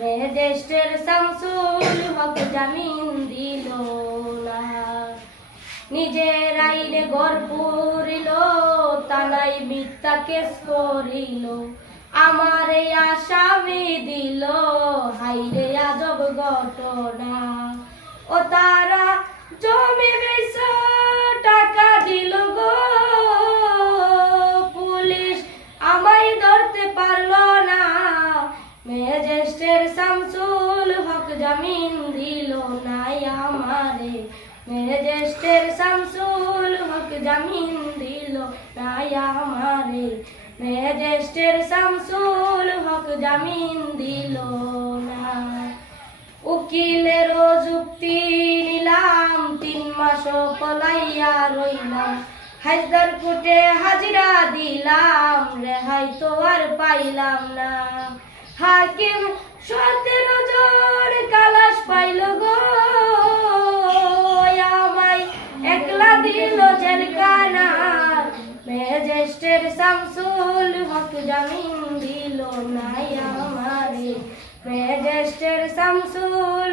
Magistrate Shamsul হক জামিন দিল না। নিজের আইনে ঘর পুরিল, তানাই মিথ্যা কেস করিল, আমার এই আসামি দিল হাইরে আজব ঘটনা। ও তারা জমি বেচে টাকা দিল গো, পুলিশ আমায় ধরতে পারলো না। ম্যাজিস্ট্রেট শামসুল হক জামিন দিল না আমারে, ম্যাজিস্ট্রেট শামসুল হক জামিন দিল না আমারে, ম্যাজিস্ট্রেট শামসুল হক জামিন দিল না। উকিলের যুক্তি নিলাম, 3 মাস পলাইয়া রইলাম, হায়দার কোর্টে হাজিরা দিলাম, রেহাই তো আর পাইলাম না। হাকিম 17 জন কালাশ পাইল গো, আমায় একলা দিল জেলখানা। ম্যাজিস্ট্রেট শামসুল হক জামিন দিল না আমারে, ম্যাজিস্ট্রেট শামসুল